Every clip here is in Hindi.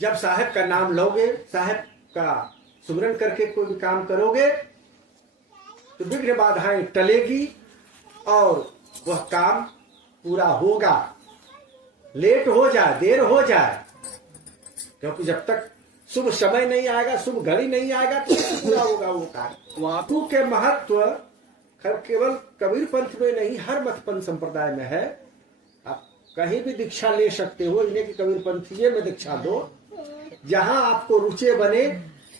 जब साहेब का नाम लोगे, साहेब का सुमरन करके कोई भी काम करोगे तो विघ्न बाधाएं टलेगी और वह काम पूरा होगा। लेट हो जाए, देर हो जाए, क्योंकि जब तक शुभ समय नहीं आएगा, शुभ घड़ी नहीं आएगा तो पूरा होगा वो काम। वातु के महत्व केवल कबीर पंथ में नहीं, हर मतपंथ संप्रदाय में है। आप कहीं भी दीक्षा ले सकते हो, इन्हें कि कबीर पंथीय में दीक्षा दो, जहां आपको रुचि बने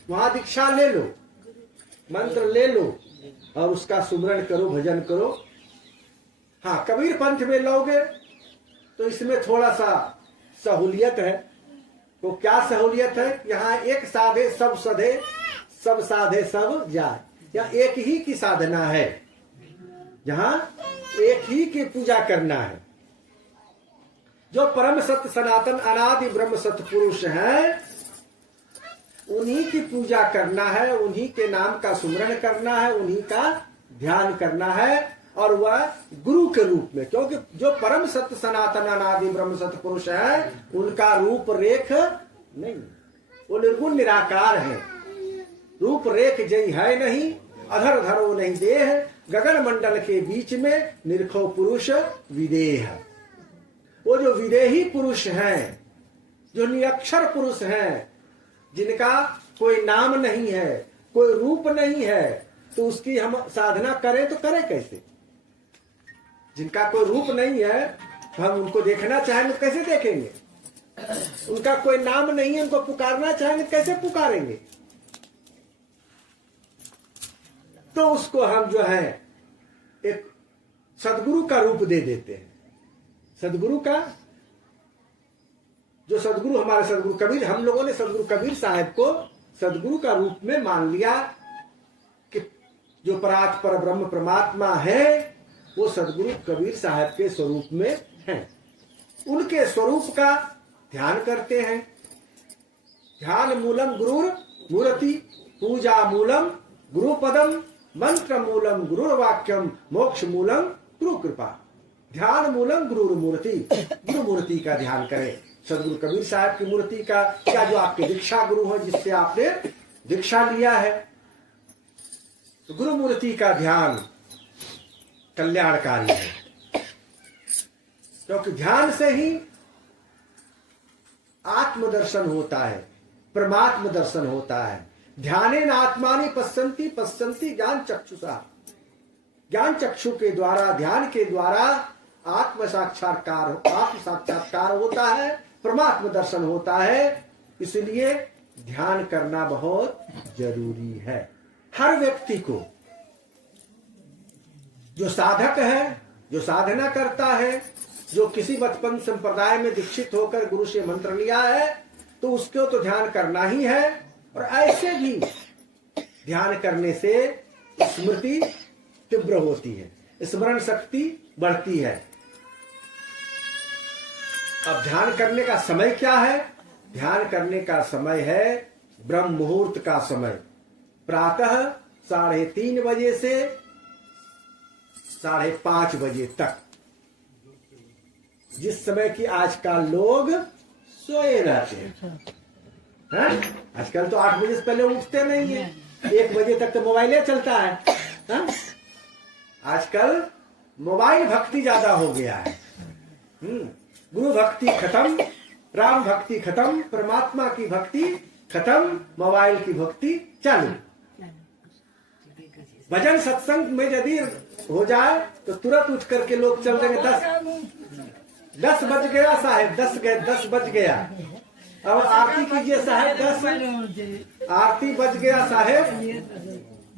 वहां दीक्षा ले लो, मंत्र ले लो और उसका सुमरण करो, भजन करो। हाँ, कबीर पंथ में लोगे तो इसमें थोड़ा सा सहूलियत है। तो क्या सहूलियत है? यहाँ एक साधे सब सधे, सब साधे सब जाए। यहाँ एक ही की साधना है, जहाँ एक ही की पूजा करना है। जो परम सत्य सनातन अनादि ब्रह्म सत्य पुरुष हैं, उन्हीं की पूजा करना है, उन्हीं के नाम का सुमरण करना है, उन्हीं का ध्यान करना है, और वह गुरु के रूप में। क्योंकि जो परम सत्य सनातन अनादि ब्रह्म सत्य पुरुष है, उनका रूप रेख नहीं, वो निर्गुण निराकार है। रूप रेख जय है नहीं, अधर धरो नहीं देह, गगन मंडल के बीच में निरखो पुरुष विदेह। वो जो विदेही पुरुष हैं, जो निरक्षर पुरुष हैं, जिनका कोई नाम नहीं है, कोई रूप नहीं है, तो उसकी हम साधना करें तो करें कैसे? जिनका कोई रूप नहीं है, हम उनको देखना चाहेंगे तो कैसे देखेंगे? उनका कोई नाम नहीं है, उनको पुकारना चाहेंगे तो कैसे पुकारेंगे? तो उसको हम जो है एक सदगुरु का रूप दे देते हैं। सदगुरु का, जो सदगुरु हमारे सदगुरु कबीर, हम लोगों ने सदगुरु कबीर साहब को सदगुरु का रूप में मान लिया कि जो परात पर ब्रह्म परमात्मा है वो सदगुरु कबीर साहब के स्वरूप में है। उनके स्वरूप का ध्यान करते हैं। ध्यान मूलम गुरुर मूर्ति, पूजा मूलम गुरु पदम, मंत्र मूलम गुरुर वाक्यम, मोक्ष मूलम गुरु कृपा। ध्यान मूलम गुरु मूर्ति, गुरु मूर्ति का ध्यान करें। सदगुरु कबीर साहब की मूर्ति का, क्या जो आपके दीक्षा गुरु है, जिससे आपने दीक्षा लिया है, तो गुरु मूर्ति का ध्यान कल्याणकारी है। क्योंकि ध्यान से ही आत्मदर्शन होता है, परमात्म दर्शन होता है। ध्यानेन आत्मानि पश्यन्ति पश्यन्ति ज्ञान चक्षुषा। ज्ञान चक्षु के द्वारा, ध्यान के द्वारा आत्म साक्षात्कार होता है, परमात्म दर्शन होता है। इसलिए ध्यान करना बहुत जरूरी है। हर व्यक्ति को, जो साधक है, जो साधना करता है, जो किसी मतपंथ संप्रदाय में दीक्षित होकर गुरु से मंत्र लिया है, तो उसको तो ध्यान करना ही है। और ऐसे भी ध्यान करने से स्मृति तीव्र होती है, स्मरण शक्ति बढ़ती है। अब ध्यान करने का समय क्या है? ध्यान करने का समय है ब्रह्म मुहूर्त का समय, प्रातः 3:30 बजे से 5:30 बजे तक, जिस समय की आजकल लोग सोए रहते हैं। आजकल तो 8 बजे से पहले उठते नहीं है, 1 बजे तक तो मोबाइल चलता है। आजकल मोबाइल भक्ति ज्यादा हो गया है। गुरु भक्ति खत्म, राम भक्ति खत्म, परमात्मा की भक्ति खत्म, मोबाइल की भक्ति चालू। भजन सत्संग में यदि हो जाए तो तुरंत उठ करके लोग चल देंगे। 10 बज गया साहेब, 10 बज गया, अब आरती कीजिए साहेब। 10 आरती बज गया साहेब,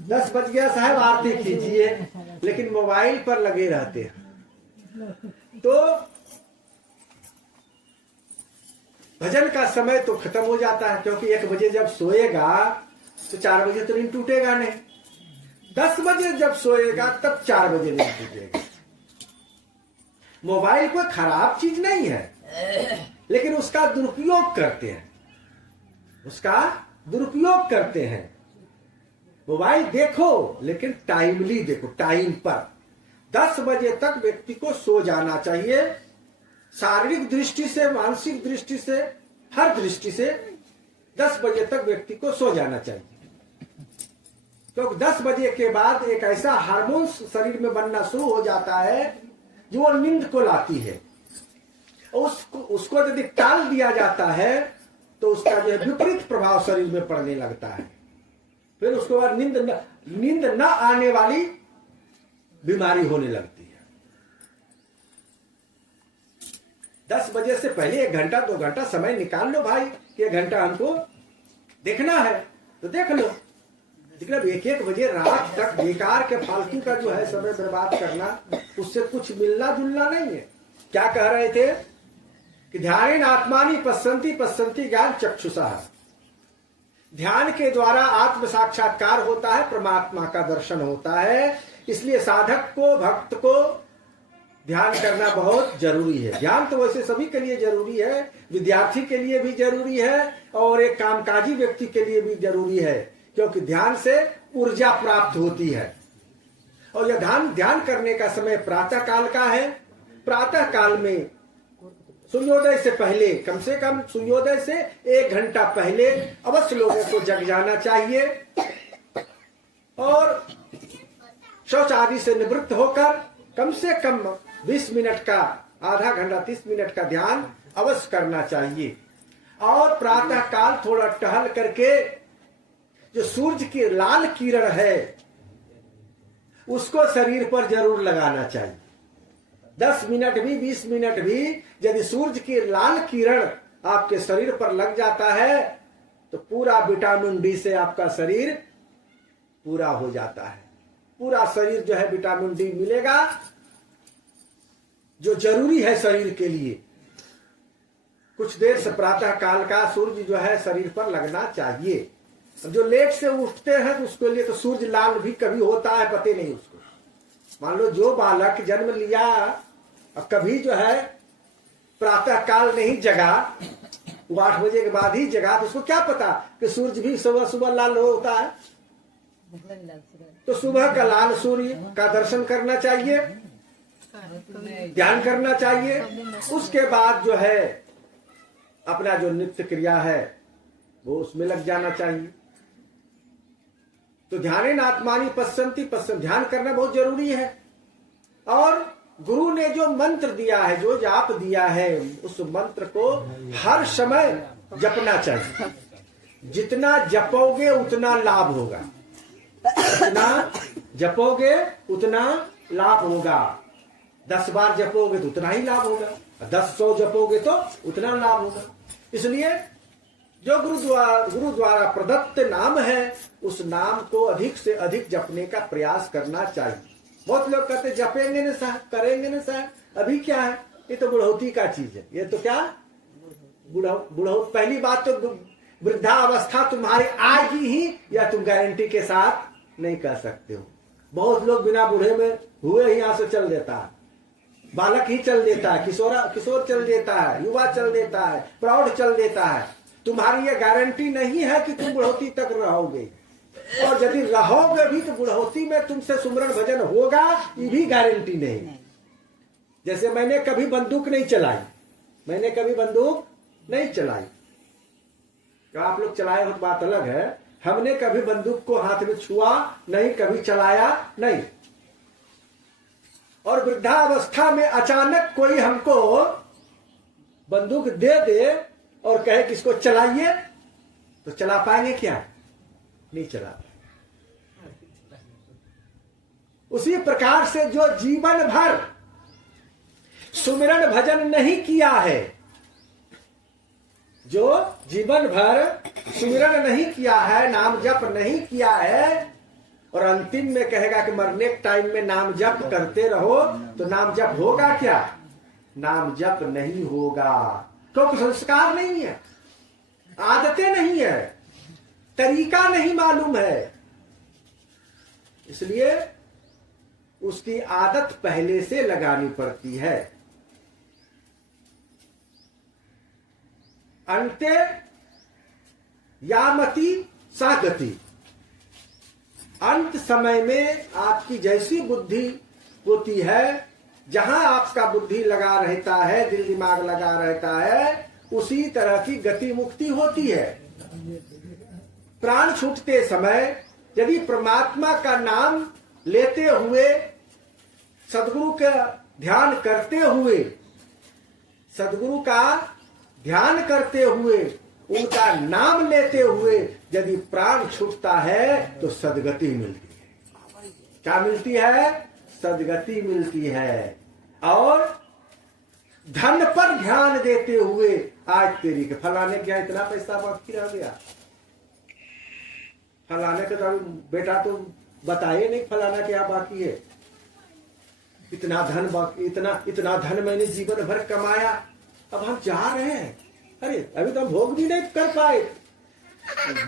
10 बज गया साहेब, आरती कीजिए। लेकिन मोबाइल पर लगे रहते हैं। तो भजन का समय तो खत्म हो जाता है, क्योंकि 1 बजे जब सोएगा तो 4 बजे तो नींद टूटेगा नहीं। 10 बजे जब सोएगा तब 4 बजे नींद टूटेगा। मोबाइल कोई खराब चीज नहीं है, लेकिन उसका दुरुपयोग करते हैं, उसका दुरुपयोग करते हैं। मोबाइल देखो लेकिन टाइमली देखो, टाइम पर। 10 बजे तक व्यक्ति को सो जाना चाहिए। शारीरिक दृष्टि से, मानसिक दृष्टि से, हर दृष्टि से 10 बजे तक व्यक्ति को सो जाना चाहिए, क्योंकि 10 बजे के बाद एक ऐसा हार्मोन शरीर में बनना शुरू हो जाता है जो वो नींद को लाती है। उसको यदि टाल दिया जाता है तो उसका जो है विपरीत प्रभाव शरीर में पड़ने लगता है। फिर उसके बाद नींद न आने वाली बीमारी होने लगती है। 10 बजे से पहले 1 घंटा 2 घंटा समय निकाल लो भाई कि 1 घंटा हमको देखना है तो देख लो। मतलब 1-1 बजे रात तक बेकार के फालतू का जो है समय बर्बाद करना, उससे कुछ मिलना जुलना नहीं है। क्या कह रहे थे कि ध्यान आत्मानी पश्यन्ति पश्यन्ति ज्ञान चक्षुषा। ध्यान के द्वारा आत्म साक्षात्कार होता है, परमात्मा का दर्शन होता है। इसलिए साधक को, भक्त को ध्यान करना बहुत जरूरी है। ध्यान तो वैसे सभी के लिए जरूरी है, विद्यार्थी के लिए भी जरूरी है और एक कामकाजी व्यक्ति के लिए भी जरूरी है, क्योंकि ध्यान से ऊर्जा प्राप्त होती है। और यह ध्यान करने का समय प्रातः काल का है। प्रातः काल में सूर्योदय से पहले, कम से कम सूर्योदय से 1 घंटा पहले अवश्य लोगों को जग जाना चाहिए और शौच आदि से निवृत्त होकर कम से कम 20 मिनट का, आधा घंटा 30 मिनट का ध्यान अवश्य करना चाहिए। और प्रातः काल थोड़ा टहल करके जो सूर्य की लाल किरण है उसको शरीर पर जरूर लगाना चाहिए। 10 मिनट भी, 20 मिनट भी यदि सूर्य की लाल किरण आपके शरीर पर लग जाता है तो पूरा विटामिन डी से आपका शरीर पूरा हो जाता है। पूरा शरीर जो है विटामिन डी मिलेगा, जो जरूरी है शरीर के लिए। कुछ देर से प्रातः काल का सूर्य जो है शरीर पर लगना चाहिए। जो लेट से उठते हैं तो उसके लिए तो सूर्य लाल भी कभी होता है, पते नहीं उसको। मान लो जो बालक जन्म लिया और कभी जो है प्रातः काल नहीं जगा, वो 8 बजे के बाद ही जगा, तो उसको क्या पता कि सूर्य भी सुबह सुबह लाल होता है। तो सुबह का लाल सूर्य का दर्शन करना चाहिए, ध्यान करना चाहिए। उसके बाद जो है अपना जो नित्य क्रिया है वो उसमें लग जाना चाहिए। तो ध्यान आत्मानी पश्यन्ति पश्यन्ति, ध्यान करना बहुत जरूरी है। और गुरु ने जो मंत्र दिया है, जो जाप दिया है, उस मंत्र को हर समय जपना चाहिए। जितना जपोगे उतना लाभ होगा, जितना जपोगे उतना लाभ होगा। 10 बार जपोगे तो उतना ही लाभ होगा, 10-100 जपोगे तो उतना लाभ होगा। इसलिए जो गुरु द्वारा प्रदत्त नाम है उस नाम को अधिक से अधिक जपने का प्रयास करना चाहिए। बहुत लोग कहते जपेंगे न साहब, करेंगे न साहब, अभी क्या है, ये तो बुढ़ौती का चीज है। ये तो क्या बुढ़ौती, पहली बात तो वृद्धावस्था तुम्हारी आएगी ही, या तुम गारंटी के साथ नहीं कर सकते हो। बहुत लोग बिना बूढ़े में हुए ही यहां से चल देता है, बालक ही चल देता है, किशोर चल देता है, युवा चल देता है, प्रौढ़ चल देता है। तुम्हारी ये गारंटी नहीं है कि तुम बुढ़ौती तक रहोगे, और यदि रहोगे भी तो बुढ़ौती में तुमसे सुमरन भजन होगा, ये भी गारंटी नहीं। जैसे मैंने कभी बंदूक नहीं चलाई, तो आप लोग चलाए हो तो बात अलग है। हमने कभी बंदूक को हाथ में छुआ नहीं, कभी चलाया नहीं। और वृद्धावस्था में अचानक कोई हमको बंदूक दे दे और कहे कि इसको चलाइए, तो चला पाएंगे क्या? नहीं चला पाएंगे। उसी प्रकार से जो जीवन भर सुमिरन भजन नहीं किया है, जो जीवन भर सुमिरन नहीं किया है, नाम जप नहीं किया है, और अंतिम में कहेगा कि मरने के टाइम में नाम जप करते रहो, तो नाम जप होगा क्या? नाम जप नहीं होगा, क्योंकि संस्कार नहीं है, आदतें नहीं है, तरीका नहीं मालूम है। इसलिए उसकी आदत पहले से लगानी पड़ती है। अंते यामति सा गति, अंत समय में आपकी जैसी बुद्धि होती है, जहां आपका बुद्धि लगा रहता है, दिल दिमाग लगा रहता है, उसी तरह की गति मुक्ति होती है। प्राण छूटते समय यदि परमात्मा का नाम लेते हुए, सदगुरु का ध्यान करते हुए, सदगुरु का ध्यान करते हुए, उनका नाम लेते हुए यदि प्राण छूटता है तो सदगति मिलती है। क्या मिलती है? सदगति मिलती है। और धन पर ध्यान देते हुए, आज तेरी के फलाने क्या इतना पैसा बाकी रह गया, फलाने का तो बेटा तो बताइए नहीं फलाना क्या बाकी है, इतना धन बाकी, इतना धन मैंने जीवन भर कमाया, अब हम जा रहे हैं, अरे अभी तो हम भोग भी नहीं कर पाए।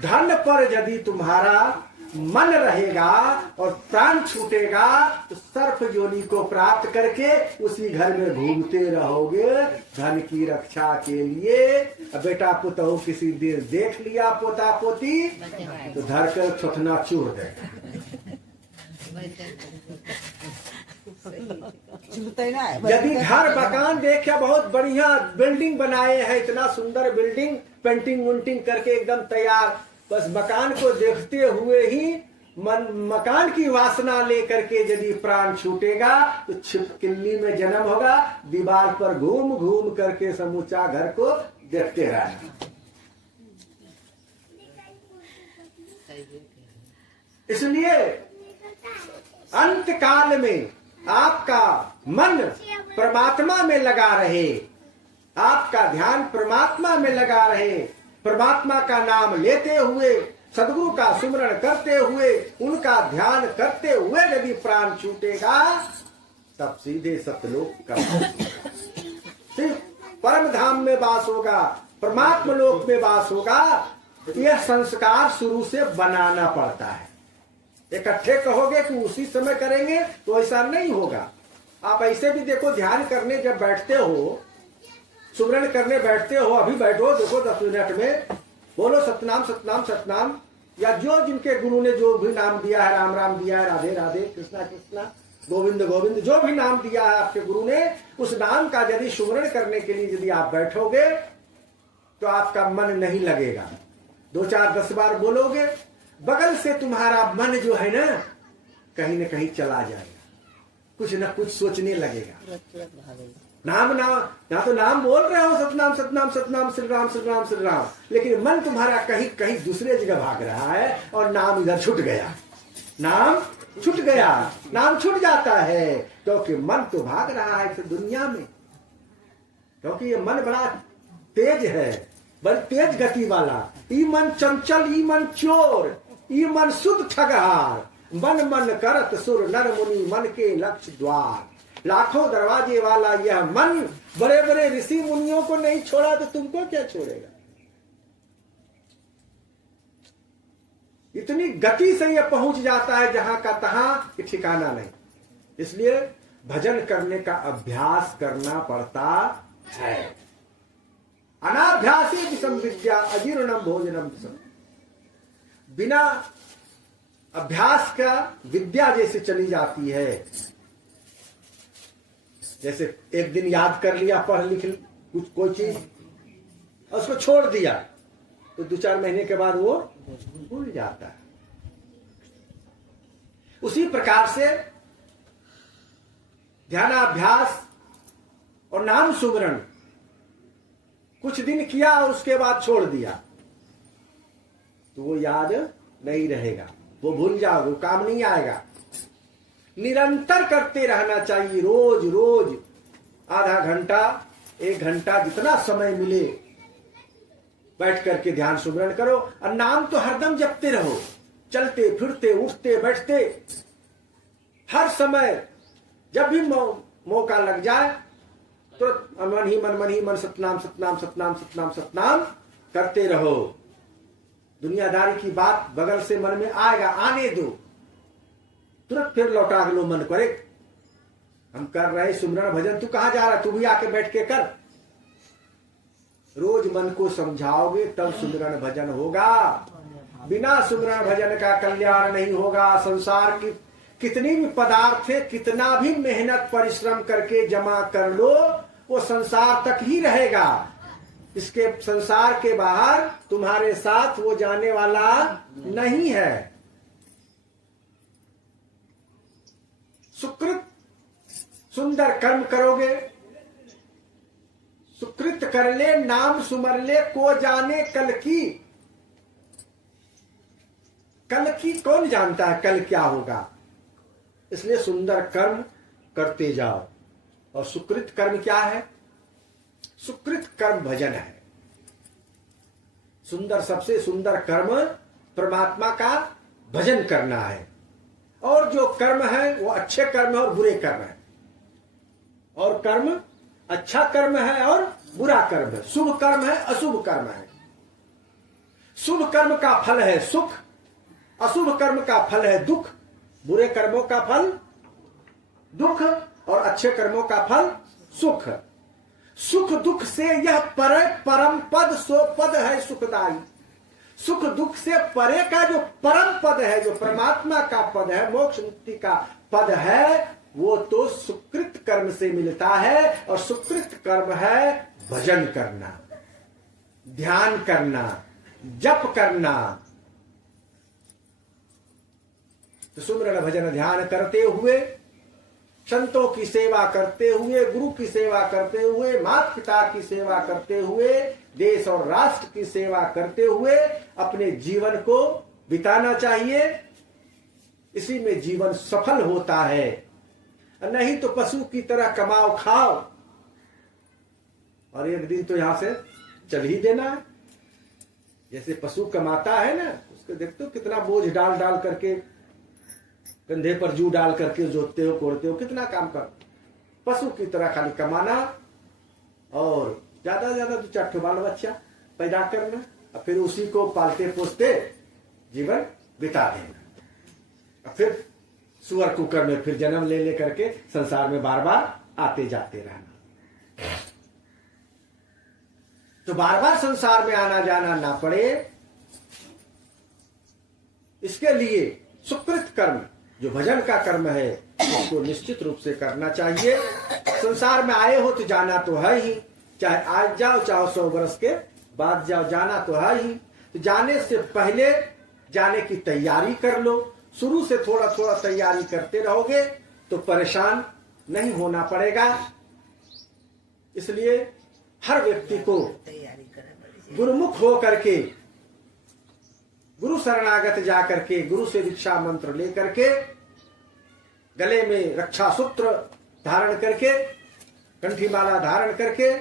धन पर यदि तुम्हारा मन रहेगा और प्राण छूटेगा तो सर्प योनि को प्राप्त करके उसी घर में घूमते रहोगे धन की रक्षा के लिए। बेटा पुतहु किसी दिन देख लिया पोता पोती तो धर कर छोटना चूर देगा। यदि घर मकान देखे बहुत बढ़िया बिल्डिंग बनाए हैं, इतना सुंदर बिल्डिंग पेंटिंग उंटिंग करके एकदम तैयार, बस मकान को देखते हुए ही मकान की वासना लेकर के यदि प्राण छूटेगा तो छिपकली में जन्म होगा, दीवार पर घूम घूम करके समूचा घर को देखते रहना। इसलिए अंत काल में आपका मन परमात्मा में लगा रहे, आपका ध्यान परमात्मा में लगा रहे, परमात्मा का नाम लेते हुए, सदगुरु का सुमरण करते हुए, उनका ध्यान करते हुए यदि प्राण छूटेगा तब सीधे सतलोक का सिर्फ परम धाम में वास होगा, परमात्मा लोक में वास होगा। यह संस्कार शुरू से बनाना पड़ता है। इकट्ठे कहोगे कि उसी समय करेंगे तो ऐसा नहीं होगा। आप ऐसे भी देखो, ध्यान करने जब बैठते हो, सुमरण करने बैठते हो, अभी बैठो, देखो 10 मिनट में बोलो सतनाम सतनाम सतनाम, या जो जिनके गुरु ने जो भी नाम दिया है, राम राम दिया है, राधे राधे, कृष्णा कृष्णा, गोविंद गोविंद, जो भी नाम दिया है आपके गुरु ने, उस नाम का यदि सुमरण करने के लिए यदि आप बैठोगे तो आपका मन नहीं लगेगा। 2 4 10 बार बोलोगे, बगल से तुम्हारा मन जो है ना कहीं न कहीं चला जाएगा, कुछ न कुछ सोचने लगेगा। ना तो नाम बोल रहे हो सतनाम सतनाम सतनाम श्री राम श्री राम श्री राम, लेकिन मन तुम्हारा कहीं कहीं दूसरे जगह भाग रहा है और नाम इधर छूट गया, नाम छूट गया, नाम छूट जाता है क्योंकि मन तो भाग रहा है इस दुनिया में, क्योंकि ये मन बड़ा तेज है, बड़ी तेज गति वाला। ई मन चंचल, ई मन चोर, ई मन शुद्ध ठगहार, मन मन करत सुर नर मुनि, मन के लक्ष्य द्वार। लाखों दरवाजे वाला यह मन बड़े बड़े ऋषि मुनियों को नहीं छोड़ा तो तुमको क्या छोड़ेगा। इतनी गति से यह पहुंच जाता है जहां का तहां, ठिकाना नहीं। इसलिए भजन करने का अभ्यास करना पड़ता है। अनाभ्यासी विषम विद्या अजीर्णम भोजनम विषम। बिना अभ्यास का विद्या जैसे चली जाती है, जैसे एक दिन याद कर लिया, पढ़ लिख कुछ कोई चीज, उसको छोड़ दिया तो 2 4 महीने के बाद वो भूल जाता है। उसी प्रकार से ध्यानाभ्यास और नाम सुमरण कुछ दिन किया और उसके बाद छोड़ दिया तो वो याद नहीं रहेगा, वो भूल जाओगे, वो काम नहीं आएगा। निरंतर करते रहना चाहिए, रोज रोज आधा घंटा 1 घंटा जितना समय मिले बैठ करके ध्यान सुमरण करो। और नाम तो हरदम जपते रहो, चलते फिरते उठते बैठते, हर समय जब भी मौका लग जाए तो मन ही मन सतनाम सतनाम सतनाम सतनाम सतनाम करते रहो। दुनियादारी की बात बगल से मन में आएगा, आने दो, तुरंत फिर लौटा लो मन को, अरे हम कर रहे सुमरण भजन, तू कहां जा रहा, तू भी आके बैठ के कर। रोज मन को समझाओगे तब सुमरण भजन होगा। बिना सुमरण भजन का कल्याण नहीं होगा। संसार की कितनी भी पदार्थ है, कितना भी मेहनत परिश्रम करके जमा कर लो, वो संसार तक ही रहेगा। इसके संसार के बाहर तुम्हारे साथ वो जाने वाला नहीं है। सुकृत सुंदर कर्म करोगे, सुकृत कर ले नाम सुमर ले को जाने कल की। कल की कौन जानता है कल क्या होगा, इसलिए सुंदर कर्म करते जाओ। और सुकृत कर्म क्या है? सुकृत कर्म भजन है। सुंदर सबसे सुंदर कर्म परमात्मा का भजन करना है। और जो कर्म है वो अच्छे कर्म है और बुरे कर्म है। और कर्म अच्छा कर्म है और बुरा कर्म है, शुभ कर्म है अशुभ कर्म है। शुभ कर्म का फल है सुख, अशुभ कर्म का फल है दुख। बुरे कर्मों का फल दुख और अच्छे कर्मों का फल सुख। सुख दुख से यह परे परम पद सो पद है सुखदाई। सुख दुख से परे का जो परम पद है, जो परमात्मा का पद है, मोक्ष मुक्ति का पद है, वो तो सुकृत कर्म से मिलता है। और सुकृत कर्म है भजन करना, ध्यान करना, जप करना। तो सुमरण भजन ध्यान करते हुए, संतों की सेवा करते हुए, गुरु की सेवा करते हुए, माता पिता की सेवा करते हुए, देश और राष्ट्र की सेवा करते हुए अपने जीवन को बिताना चाहिए। इसी में जीवन सफल होता है। नहीं तो पशु की तरह कमाओ खाओ और एक दिन तो यहां से चल ही देना है। जैसे पशु कमाता है ना, उसको देखते हो कितना बोझ डाल डाल करके, कंधे पर जू डाल करके जोतते हो, कोड़ते हो, कितना काम कर। पशु की तरह खाली कमाना और ज्यादा से ज्यादा 2-4 बाल बच्चा पैदा करना और फिर उसी को पालते पोसते जीवन बिता देना। और फिर सुअर कुकर में फिर जन्म ले करके संसार में बार बार आते जाते रहना। तो बार बार संसार में आना जाना ना पड़े, इसके लिए सुकृत कर्म जो भजन का कर्म है उसको निश्चित रूप से करना चाहिए। संसार में आए हो तो जाना तो है ही, चाहे आज जाओ चाहे 100 वर्ष के बाद जाओ, जाना तो है ही। तो जाने से पहले जाने की तैयारी कर लो। शुरू से थोड़ा थोड़ा तैयारी करते रहोगे तो परेशान नहीं होना पड़ेगा। इसलिए हर व्यक्ति को गुरुमुख हो करके, गुरु शरणागत जा करके, गुरु से दीक्षा मंत्र ले करके, गले में रक्षा सूत्र धारण करके, कंठी माला धारण करके,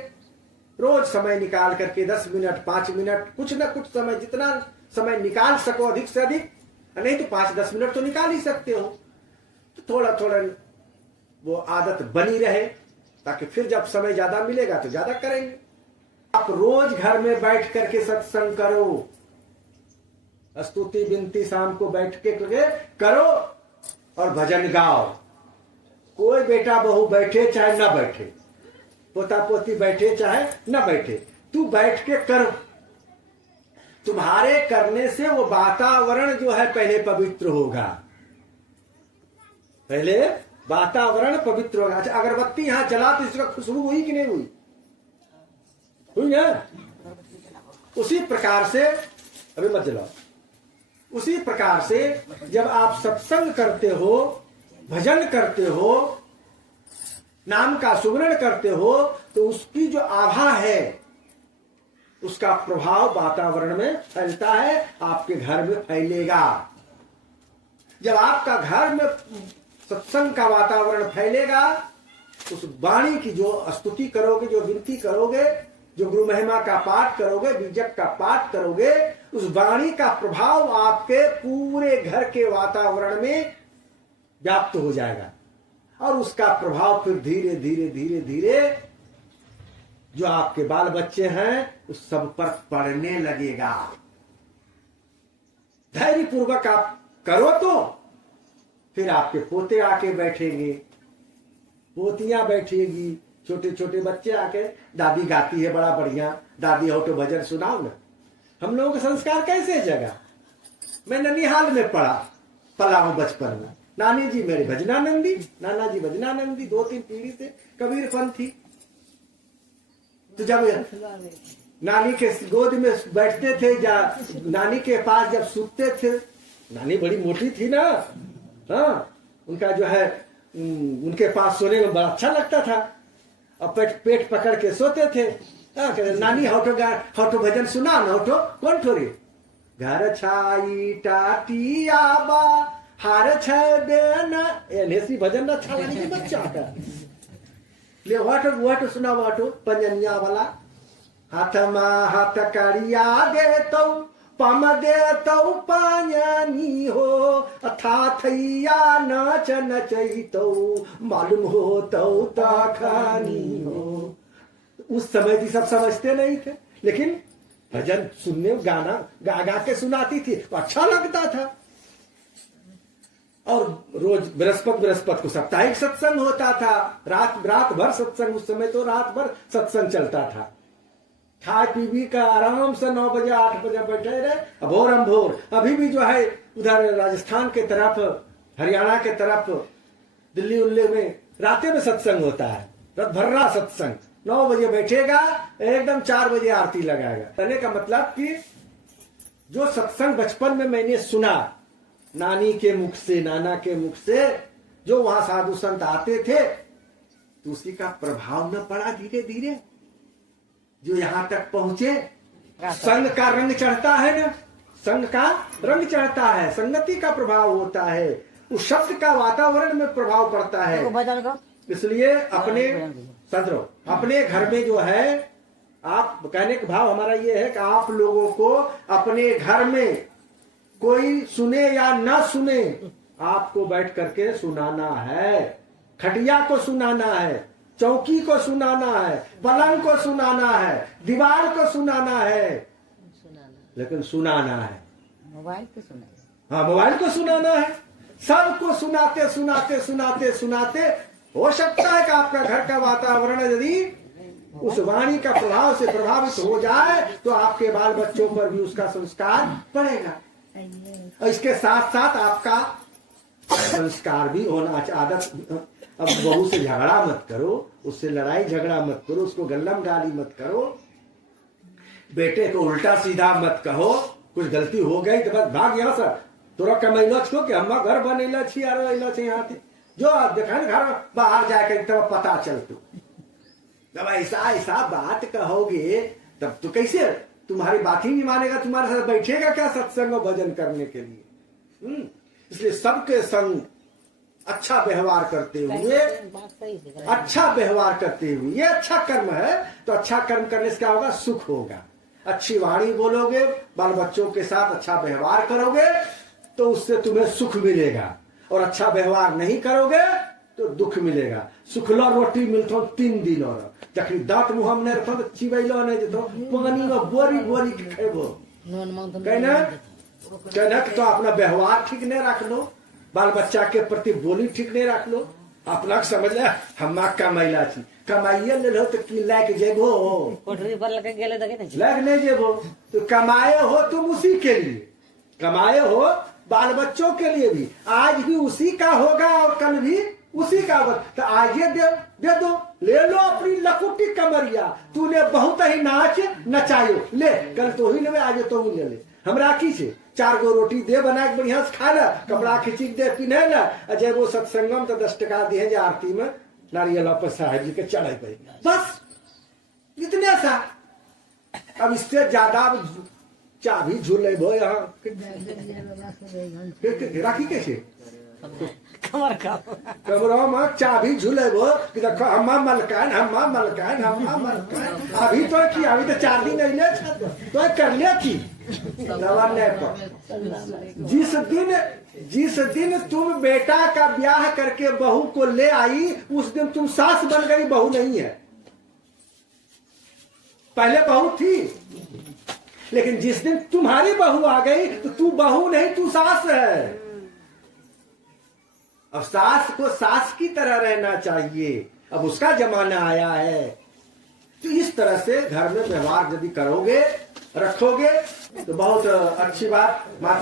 रोज समय निकाल करके 10 मिनट 5 मिनट कुछ न कुछ समय, जितना समय निकाल सको अधिक से अधिक, नहीं तो 5-10 मिनट तो निकाल ही सकते हो। तो थोड़ा थोड़ा वो आदत बनी रहे ताकि फिर जब समय ज्यादा मिलेगा तो ज्यादा करेंगे। आप रोज घर में बैठ करके सत्संग करो, स्तुति विनती शाम को बैठ के करो और भजन गाओ। कोई बेटा बहू बैठे चाहे ना बैठे, पोता पोती बैठे चाहे ना बैठे, तू बैठ के करो। तुम्हारे करने से वो वातावरण जो है पहले पवित्र होगा, पहले वातावरण पवित्र होगा। अच्छा, अगरबत्ती यहां जला तो इसका खुशबू हुई कि नहीं हुई? हुई ना? उसी प्रकार से, अभी मत जलाओ, उसी प्रकार से जब आप सत्संग करते हो, भजन करते हो, नाम का सुमरण करते हो, तो उसकी जो आभा है उसका प्रभाव वातावरण में फैलता है, आपके घर में फैलेगा। जब आपका घर में सत्संग का वातावरण फैलेगा, उस वाणी की जो स्तुति करोगे, जो विनती करोगे, जो गुरु महिमा का पाठ करोगे, बीजक का पाठ करोगे, उस वाणी का प्रभाव आपके पूरे घर के वातावरण में व्याप्त हो जाएगा। और उसका प्रभाव फिर धीरे धीरे धीरे धीरे जो आपके बाल बच्चे हैं उस सब पर पड़ने लगेगा। धैर्य पूर्वक आप करो तो फिर आपके पोते आके बैठेंगे, पोतियां बैठेगी, छोटे छोटे बच्चे आके, दादी गाती है बड़ा बढ़िया, दादी हो तो भजन सुनाओ ना। हम लोगों का संस्कार कैसे जगा? मैं ननिहाल में पला हूं बचपन में। नानी जी मेरे भजनानंदी, नाना जी भजनानंदी, 2-3 पीढ़ी से कबीर पंथी। तो जब नानी के गोद में बैठते थे, या नानी के पास जब सूतते थे, नानी बड़ी मोटी थी ना, हाँ, उनका जो है उनके पास सोने में बड़ा अच्छा लगता था, और पेट पकड़ के सोते थे। नानी हौठो भजन सुना न, हौठो कौन ठोरे, घर छाई टाटी आबा हार छे देन, ऐसी भजन अच्छा लगे बच्चा का। ले वाटो सुना, वाटो पंजनिया वाला, हाथ मा हाथ करिया दे तो पम दे तो पानी हो, अथा थैया नाच नचई तो मालूम हो तो खानी हो। उस समय भी सब समझते नहीं थे, लेकिन भजन सुनने गाना गा के सुनाती थी, अच्छा लगता था। और रोज बृहस्पति को साप्ताहिक सत्संग होता था, रात भर सत्संग, उस समय तो रात भर सत्संग चलता था। खाए पी का आराम से 9 बजे 8 बजे बैठे रहे, अभोरम भोर। अभी भी जो है उधर राजस्थान के तरफ, हरियाणा के तरफ, दिल्ली उल्ले में रातें में सत्संग होता है, रात भर्रा सत्संग। 9 बजे बैठेगा, एकदम 4 बजे आरती लगाएगा। कहने का मतलब कि जो सत्संग बचपन में मैंने सुना, नानी के मुख से, नाना के मुख से, जो वहां साधु संत आते थे, तो उसी का प्रभाव न पड़ा धीरे धीरे, जो यहां तक पहुंचे। संग का रंग चढ़ता है ना, संग का रंग चढ़ता है, संगति का प्रभाव होता है, उस शब्द का वातावरण में प्रभाव पड़ता है। इसलिए अपने घर में जो है, आप कहने का भाव हमारा ये है कि आप लोगों को अपने घर में कोई सुने या ना सुने, आपको बैठ करके सुनाना है। खटिया को सुनाना है, चौकी को सुनाना है, पलंग को सुनाना है, दीवार को सुनाना है, लेकिन सुनाना है। मोबाइल को सुनाना, हाँ, मोबाइल को सुनाना है। सबको सुनाते सुनाते सुनाते सुनाते हो सकता है कि आपका घर का वातावरण यदि उस वाणी का प्रभाव से प्रभावित हो जाए, तो आपके बाल बच्चों पर भी उसका संस्कार पड़ेगा। और इसके साथ साथ आपका संस्कार भी होना चाहिए, आदत। अब बहू से झगड़ा मत करो, उससे लड़ाई झगड़ा मत करो, उसको गल्लम गाली मत करो, बेटे को उल्टा सीधा मत कहो। कुछ गलती हो गई तो बस भाग यहाँ से, तोरा कमैलो छो कि हम घर बनैला छी आरो अइलो छी यहाँ थे, जो देखा न घर बाहर जाकर तब पता चलतो। जब ऐसा बात कहोगे तब तो कैसे, तुम्हारी बात ही नहीं मानेगा, तुम्हारे साथ बैठेगा क्या सत्संग और भजन करने के लिए। इसलिए सबके संग अच्छा व्यवहार करते हुए, अच्छा व्यवहार करते हुए, ये अच्छा कर्म है। तो अच्छा कर्म करने से क्या होगा, सुख होगा। अच्छी वाणी बोलोगे, बाल बच्चों के साथ अच्छा व्यवहार करोगे, तो उससे तुम्हें सुख मिलेगा। और अच्छा व्यवहार नहीं करोगे तो दुख मिलेगा। सुखलो रोटी मिलतो 3 दिन, और जखनी दांत मुंह में रखो तो चिबैलो नहीं जतो, पानी में बोरी बोरी खेबो। कहना तो अपना व्यवहार ठीक नहीं रख लो, बाल बच्चा के प्रति बोली ठीक नहीं रख लो। अपना समझ ले हम कमाइला छी, कमाइए ले लो तो की लायक जेबो, कोठरी पर लगे गेले देखे नहीं, लायक नहीं जेबो। तो कमाए हो तुम उसी के लिए, कमाए हो बाल बच्चों के लिए भी, आज भी उसी का होगा और कल भी उसी का होगा। तो आज ये दे दो, ले लो अपनी लकुटी कमरिया, तूने बहुत ही नाच नचायो, ले कल तो ही ले, आज तो ही ले ले। हमरा की छे 4 गो रोटी दे बना के बढ़िया से खा ले, कपड़ा खींची दे पिन्हे ले, अजय वो सत्संगम तो 10 टका दे जे आरती में नारियल पर साहेब जी के चढ़ाई पे, बस इतने सा। अब इससे ज्यादा चाबी झूले भो यहाँ राखी कैसे कमरा में चाबी झूले भो कि देखो हम्मा मलकान। अभी तो की, अभी तो 4 दिन अइले तो कर ले की जिस दिन तुम बेटा का ब्याह करके बहू को ले आई, उस दिन तुम सास बन गई, बहू नहीं है। पहले बहू थी, लेकिन जिस दिन तुम्हारी बहू आ गई तो तू बहू नहीं, तू सास है। अब सास को सास की तरह रहना चाहिए, अब उसका जमाना आया है। तो इस तरह से घर में व्यवहार यदि करोगे, रखोगे, तो बहुत अच्छी बात। माता